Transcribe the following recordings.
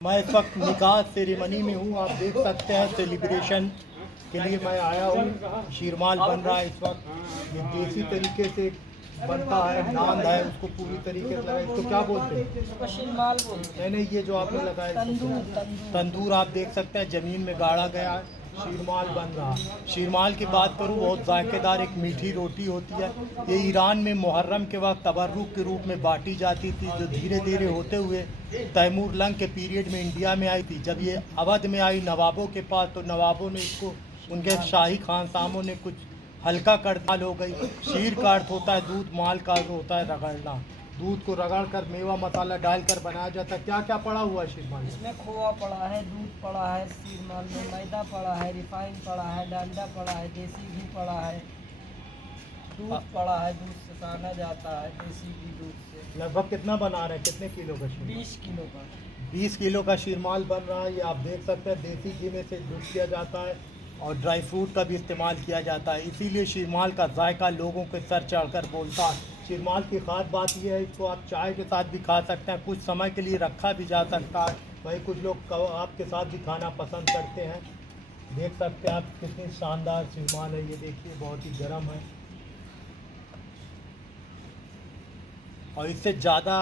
मैं इस वक्त निकाह सेरेमनी में हूँ। आप देख सकते हैं सेलिब्रेशन के लिए मैं आया हूँ। शीरमाल बन रहा है इस वक्त। ये देसी तरीके से बनता है, नान है, उसको पूरी तरीके से लगा। इसको क्या बोलते हैं? इसको शीरमाल बोलते हैं। नहीं, ये जो आपने लगाया तंदूर आप देख सकते हैं ज़मीन में गाड़ा गया है। शीरमाल बन रहा। शीरमाल की बात करूँ, बहुत जायकेदार एक मीठी रोटी होती है। ये ईरान में मुहर्रम के वक्त तबर्रुक के रूप में बांटी जाती थी, जो धीरे धीरे होते हुए तैमूर लंग के पीरियड में इंडिया में आई थी। जब ये अवध में आई नवाबों के पास, तो नवाबों ने इसको, उनके शाही खानसामों ने कुछ हल्का कर दाल हो गई। शीर का अर्थ होता है दूध, माल का अर्थ होता है रगड़ना। दूध को रगड़ कर मेवा मसाला डालकर बनाया जाता है। क्या क्या पड़ा हुआ है शीरमाल में? इसमें खोआ पड़ा है, दूध पड़ा है, शीरमाल में मैदा पड़ा है, रिफाइन पड़ा है, डालडा पड़ा है, देसी घी पड़ा है, दूध पड़ा है, दूध से साना जाता है देसी घी दूध से। लगभग कितना बना रहे हैं, कितने किलो का शीरमाल? 20 किलो का। 20 किलो का शीरमाल बन रहा है। ये आप देख सकते हैं देसी घी में से दूध किया जाता है और ड्राई फ्रूट का भी इस्तेमाल किया जाता है। इसीलिए शीरमाल का जायका लोगों के सर चढ़कर बोलता है। शीरमाल की ख़ास बात यह है, इसको आप चाय के साथ भी खा सकते हैं, कुछ समय के लिए रखा भी जा सकता है। वहीं कुछ लोग कबाब के साथ भी खाना पसंद करते हैं। देख सकते हैं आप कितनी शानदार शीरमाल है। ये देखिए बहुत ही गर्म है और इससे ज़्यादा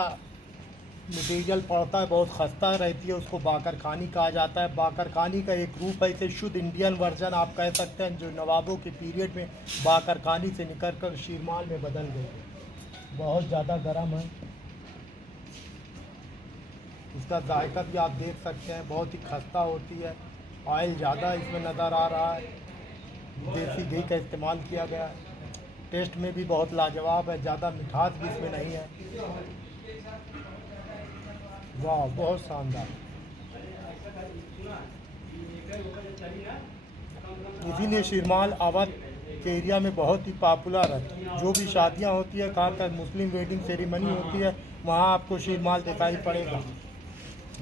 मटेरियल पड़ता है, बहुत खस्ता रहती है। उसको बाकरखानी कहा जाता है। बाकरखानी का एक रूप है, इसे शुद्ध इंडियन वर्जन आप कह सकते हैं, जो नवाबों के पीरियड में बाकरखानी से निकल कर शीरमाल में बदल गई। बहुत ज़्यादा गर्म है। इसका जायका भी आप देख सकते हैं, बहुत ही खस्ता होती है। ऑयल ज़्यादा इसमें नज़र आ रहा है। देसी घी का इस्तेमाल किया गया है। टेस्ट में भी बहुत लाजवाब है, ज़्यादा मिठास भी इसमें नहीं है। वाह, बहुत शानदार। इसीलिए शीरमाल अवध के एरिया में बहुत ही पॉपुलर है। जो भी शादियां होती है, खासकर मुस्लिम वेडिंग सेरेमनी होती है, वहाँ आपको शीरमाल दिखाई पड़ेगा।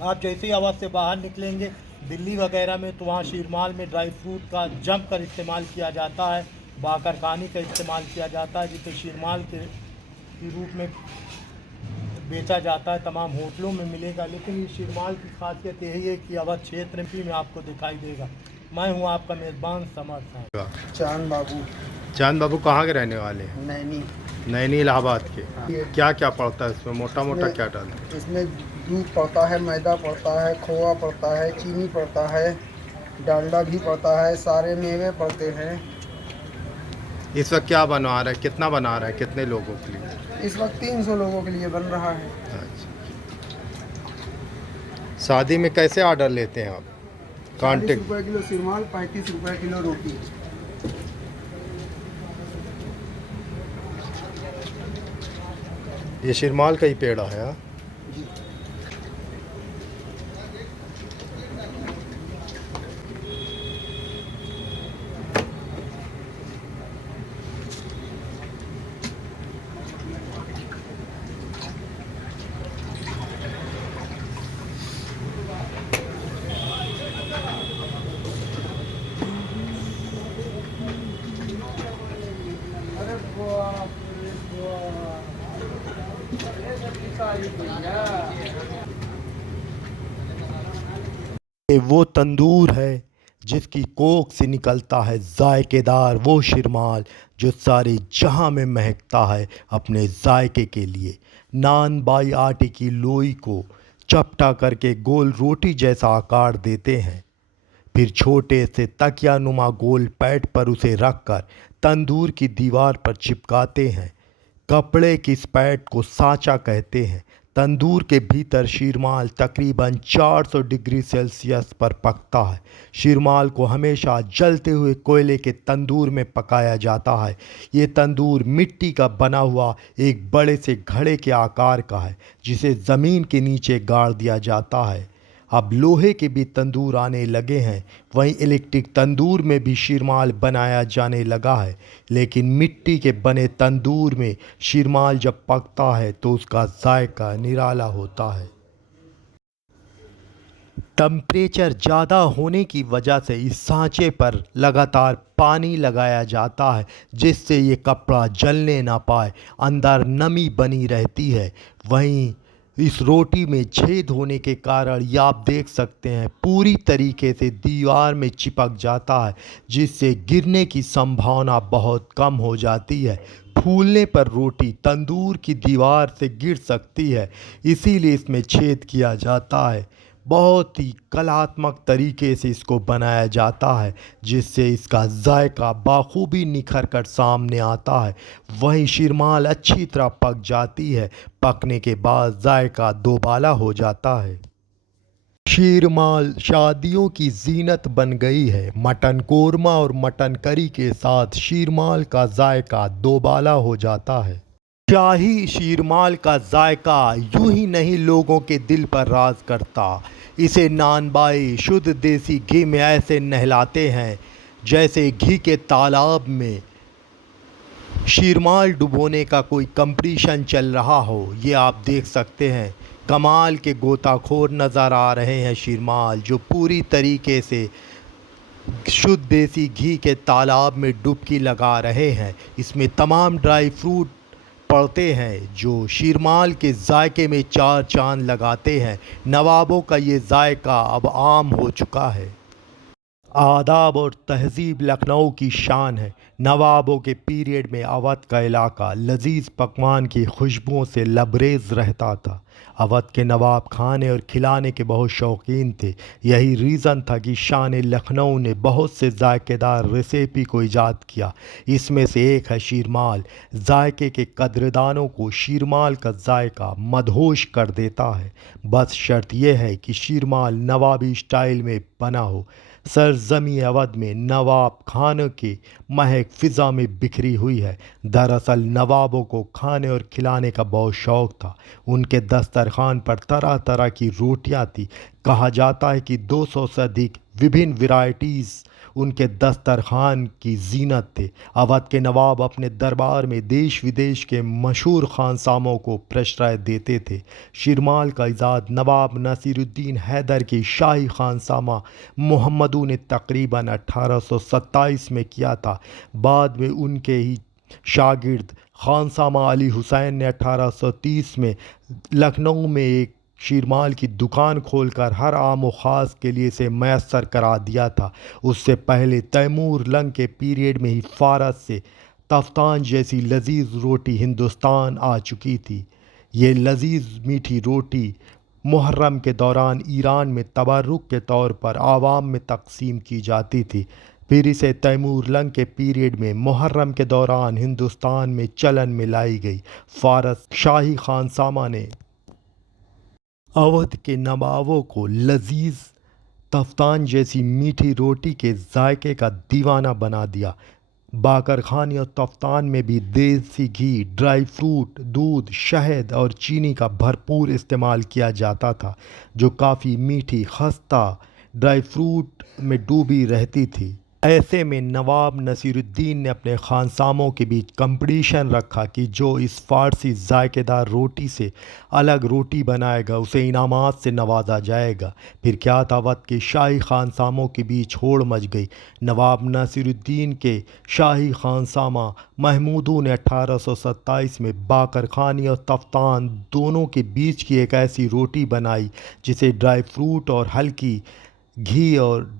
आप जैसे ही अवध से बाहर निकलेंगे दिल्ली वगैरह में, तो वहाँ शीरमाल में ड्राई फ्रूट का जम कर इस्तेमाल किया जाता है, बाकरखानी का इस्तेमाल किया जाता है, जिसे शीरमाल के रूप में बेचा जाता है। तमाम होटलों में मिलेगा। लेकिन ये शीरमाल की खासियत यही है कि अवध क्षेत्र में आपको दिखाई देगा। मैं हूँ आपका मेज़बान समर्थ साहब। चांद बाबू। चांद बाबू कहाँ के रहने वाले हैं? नैनी। नैनी इलाहाबाद के। हाँ। क्या क्या पड़ता है इसमें, मोटा मोटा क्या डालते हैं? इसमें दूध पड़ता है, मैदा पड़ता है, खोआ पड़ता है, चीनी पड़ता है, डालडा भी पड़ता है, सारे मेवे पड़ते हैं। इस वक्त क्या बना रहा है, कितना बना रहा है, कितने लोगों के लिए? इस वक्त 300 लोगों के लिए बन रहा है। अच्छा। शादी में कैसे ऑर्डर लेते हैं आप? 40 कांटेक्ट। रुपये किलो शीरमाल, 35 रुपये किलो रोटी। ये शीरमाल का ही पेड़ा है। हाँ? अरे बाप रे बाप। ये वो तंदूर है जिसकी कोख से निकलता है जायकेदार वो शीरमाल, जो सारे जहां में महकता है अपने जायके के लिए। नान बाई आटे की लोई को चपटा करके गोल रोटी जैसा आकार देते हैं, फिर छोटे से तकिया नुमा गोल पैड पर उसे रखकर तंदूर की दीवार पर चिपकाते हैं। कपड़े की इस पैड को सांचा कहते हैं। तंदूर के भीतर शीरमाल तकरीबन 400 डिग्री सेल्सियस पर पकता है। शीरमाल को हमेशा जलते हुए कोयले के तंदूर में पकाया जाता है। ये तंदूर मिट्टी का बना हुआ एक बड़े से घड़े के आकार का है, जिसे ज़मीन के नीचे गाड़ दिया जाता है। अब लोहे के भी तंदूर आने लगे हैं, वहीं इलेक्ट्रिक तंदूर में भी शीरमाल बनाया जाने लगा है। लेकिन मिट्टी के बने तंदूर में शीरमाल जब पकता है तो उसका जायका निराला होता है। टेम्परेचर ज़्यादा होने की वजह से इस सांचे पर लगातार पानी लगाया जाता है, जिससे ये कपड़ा जलने ना पाए, अंदर नमी बनी रहती है। वहीं इस रोटी में छेद होने के कारण ये आप देख सकते हैं पूरी तरीके से दीवार में चिपक जाता है, जिससे गिरने की संभावना बहुत कम हो जाती है। फूलने पर रोटी तंदूर की दीवार से गिर सकती है, इसीलिए इसमें छेद किया जाता है। बहुत ही कलात्मक तरीके से इसको बनाया जाता है, जिससे इसका जायका बाखूबी निखर कर सामने आता है। वहीं शीरमाल अच्छी तरह पक जाती है, पकने के बाद जायका दोबाला हो जाता है। शीरमाल शादियों की जीनत बन गई है। मटन कोरमा और मटन करी के साथ शीरमाल का जायका दोबाला हो जाता है। शाही शीरमाल का जायका यूं ही नहीं लोगों के दिल पर राज करता। इसे नानबाई शुद्ध देसी घी में ऐसे नहलाते हैं जैसे घी के तालाब में शीरमाल डुबोने का कोई कंपटीशन चल रहा हो। ये आप देख सकते हैं कमाल के गोताखोर नज़र आ रहे हैं शीरमाल, जो पूरी तरीके से शुद्ध देसी घी के तालाब में डुबकी लगा रहे हैं। इसमें तमाम ड्राई फ्रूट पड़ते हैं जो शीरमाल के जायके में चार चांद लगाते हैं। नवाबों का ये जायका अब आम हो चुका है। आदाब और तहज़ीब लखनऊ की शान है। नवाबों के पीरियड में अवध का इलाका लजीज पकवान की खुशबुओं से लबरेज रहता था। अवध के नवाब खाने और खिलाने के बहुत शौकीन थे। यही रीज़न था कि शान लखनऊ ने बहुत से जायकेदार रेसिपी को ईजाद किया। इसमें से एक है शीरमाल। जायके के कदरदानों को शीरमाल का जायका मदहोश कर देता है। बस शर्त यह है कि शीरमाल नवाबी स्टाइल में बना हो। सरजमी अवध में नवाब खानों की महक फ़िज़ा में बिखरी हुई है। दरअसल नवाबों को खाने और खिलाने का बहुत शौक़ था। उनके दस्तरखान पर तरह तरह की रोटियां थी। कहा जाता है कि 200 से अधिक विभिन्न वैरायटीज़ उनके दस्तरखान की जीनत थे। अवध के नवाब अपने दरबार में देश विदेश के मशहूर खानसामों को प्रश्रय देते थे। शीरमाल का इजाद नवाब नसीरुद्दीन हैदर के शाही खानसामा मुहम्मदू ने तकरीबन 1827 में किया था। बाद में उनके ही शागिर्द खानसामा अली हुसैन ने 1830 में लखनऊ में एक शीरमाल की दुकान खोलकर हर आम व ख़ास के लिए इसे मैसर करा दिया था। उससे पहले तैमूर लंग के पीरियड में ही फ़ारस से तफ्तान जैसी लजीज रोटी हिंदुस्तान आ चुकी थी। ये लजीज मीठी रोटी मुहर्रम के दौरान ईरान में तबर्रुक के तौर पर आवाम में तकसीम की जाती थी। फिर इसे तैमूर लंग के पीरियड में मुहर्रम के दौरान हिंदुस्तान में चलन में लाई गई। फ़ारस शाही खानसामा ने अवध के नवाबों को लजीज तफ्तान जैसी मीठी रोटी के जायके का दीवाना बना दिया। बाकरखानी और तफ्तान में भी देसी घी, ड्राई फ्रूट, दूध, शहद और चीनी का भरपूर इस्तेमाल किया जाता था, जो काफ़ी मीठी खस्ता ड्राई फ्रूट में डूबी रहती थी। ऐसे में नवाब नसीरुद्दीन ने अपने खानसामों के बीच कंपटीशन रखा कि जो इस फ़ारसी जायकेदार रोटी से अलग रोटी बनाएगा उसे इनामात से नवाजा जाएगा। फिर क्या था, अवध के शाही खानसामों के बीच होड़ मच गई। नवाब नसीरुद्दीन के शाही खानसामा महमूदू ने 1827 में बाकरखानी और तफ्तान दोनों के बीच की एक ऐसी रोटी बनाई जिसे ड्राई फ्रूट और हल्की घी और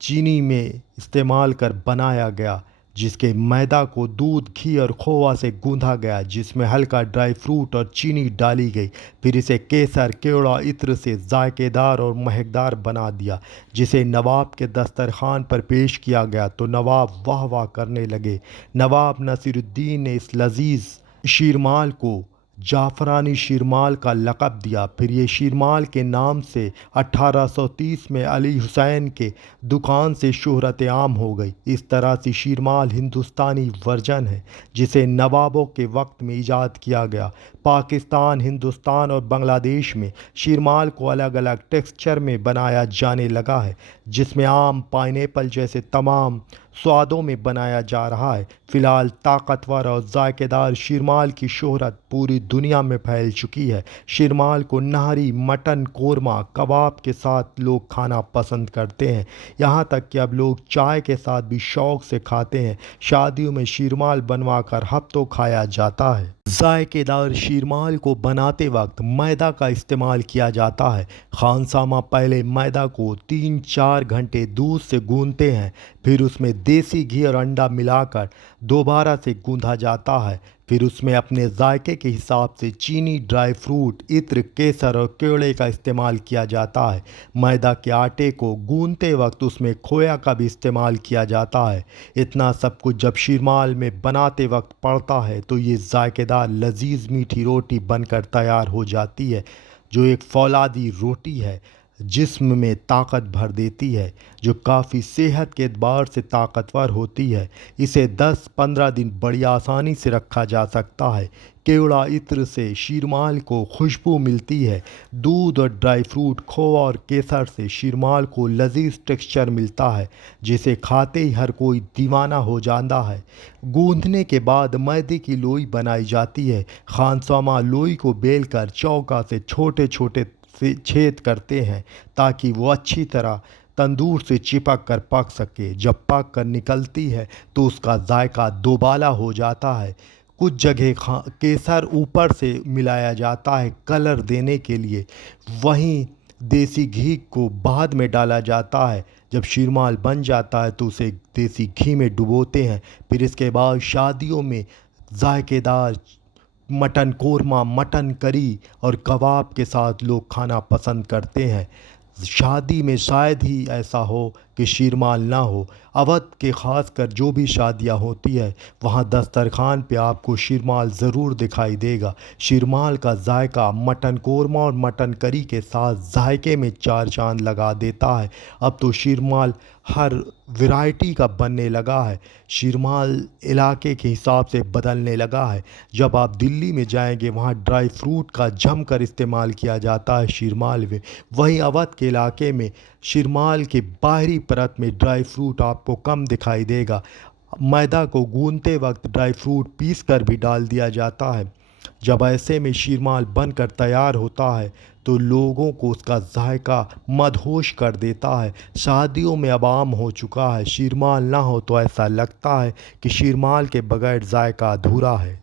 चीनी में इस्तेमाल कर बनाया गया, जिसके मैदा को दूध, घी और खोवा से गूंधा गया, जिसमें हल्का ड्राई फ्रूट और चीनी डाली गई। फिर इसे केसर, केवड़ा, इत्र से जायकेदार और महकदार बना दिया, जिसे नवाब के दस्तरखान पर पेश किया गया तो नवाब वाह वाह करने लगे। नवाब नसीरुद्दीन ने इस लजीज शीरमाल को जाफ़रानी शीरमाल का लक़ब दिया। फिर ये शीरमाल के नाम से 1830 में अली हुसैन के दुकान से शोहरत आम हो गई। इस तरह से शीरमाल हिंदुस्तानी वर्जन है जिसे नवाबों के वक्त में ईजाद किया गया। पाकिस्तान, हिंदुस्तान और बांग्लादेश में शीरमाल को अलग अलग टेक्सचर में बनाया जाने लगा है, जिसमें आम, पाइनएप्पल जैसे तमाम स्वादों में बनाया जा रहा है। फ़िलहाल ताकतवर और जायकेदार शीरमाल की शोहरत पूरी दुनिया में फैल चुकी है। शीरमाल को नहरी, मटन, कोरमा, कबाब के साथ लोग खाना पसंद करते हैं। यहाँ तक कि अब लोग चाय के साथ भी शौक़ से खाते हैं। शादियों में शीरमाल बनवा कर हफ्तों खाया जाता है। जायकेदार शीरमाल को बनाते वक्त मैदा का इस्तेमाल किया जाता है। खानसामा पहले मैदा को 3-4 घंटे दूध से गूंथते हैं, फिर उसमें देसी घी और अंडा मिलाकर दोबारा से गूंथा जाता है। फिर उसमें अपने जायके के हिसाब से चीनी, ड्राई फ्रूट, इत्र, केसर और केवड़े का इस्तेमाल किया जाता है। मैदा के आटे को गूंथते वक्त उसमें खोया का भी इस्तेमाल किया जाता है। इतना सब कुछ जब शीरमाल में बनाते वक्त पड़ता है तो ये जायकेदार लजीज मीठी रोटी बनकर तैयार हो जाती है, जो एक फौलादी रोटी है, जिस्म में ताकत भर देती है, जो काफ़ी सेहत के एतबार से ताकतवर होती है। इसे 10-15 दिन बड़ी आसानी से रखा जा सकता है। केवड़ा इत्र से शीरमाल को खुशबू मिलती है। दूध और ड्राई फ्रूट, खोआ और केसर से शीरमाल को लजीज टेक्सचर मिलता है, जिसे खाते ही हर कोई दीवाना हो जाता है। गूंथने के बाद मैदे की लोई बनाई जाती है। खानसामा लोई को बेलकर चौका से छोटे छोटे से छेद करते हैं ताकि वो अच्छी तरह तंदूर से चिपक कर पक सके। जब पक कर निकलती है तो उसका जायका दोबाला हो जाता है। कुछ जगह केसर ऊपर से मिलाया जाता है कलर देने के लिए, वहीं देसी घी को बाद में डाला जाता है। जब शीरमाल बन जाता है तो उसे देसी घी में डुबोते हैं। फिर इसके बाद शादियों में जायकेदार मटन कोरमा, मटन करी और कबाब के साथ लोग खाना पसंद करते हैं। शादी में शायद ही ऐसा हो कि शीरमाल ना हो। अवध के ख़ासकर जो भी शादियां होती है वहाँ दस्तरखान पे आपको शीरमाल ज़रूर दिखाई देगा। शीरमाल का जायका मटन कोरमा और मटन करी के साथ जायके में 4 चांद लगा देता है। अब तो शीरमाल हर वैरायटी का बनने लगा है। शीरमाल इलाके के हिसाब से बदलने लगा है। जब आप दिल्ली में जाएंगे वहाँ ड्राई फ्रूट का जमकर इस्तेमाल किया जाता है शीरमाल में। वहीं अवध के इलाके में शीरमाल के बाहरी परत में ड्राई फ्रूट आपको कम दिखाई देगा। मैदा को गूंथते वक्त ड्राई फ्रूट पीस कर भी डाल दिया जाता है। जब ऐसे में शीरमाल बनकर तैयार होता है तो लोगों को उसका जायका मदहोश कर देता है। शादियों में अब आम हो चुका है, शीरमाल ना हो तो ऐसा लगता है कि शीरमाल के बगैर जायका अधूरा है।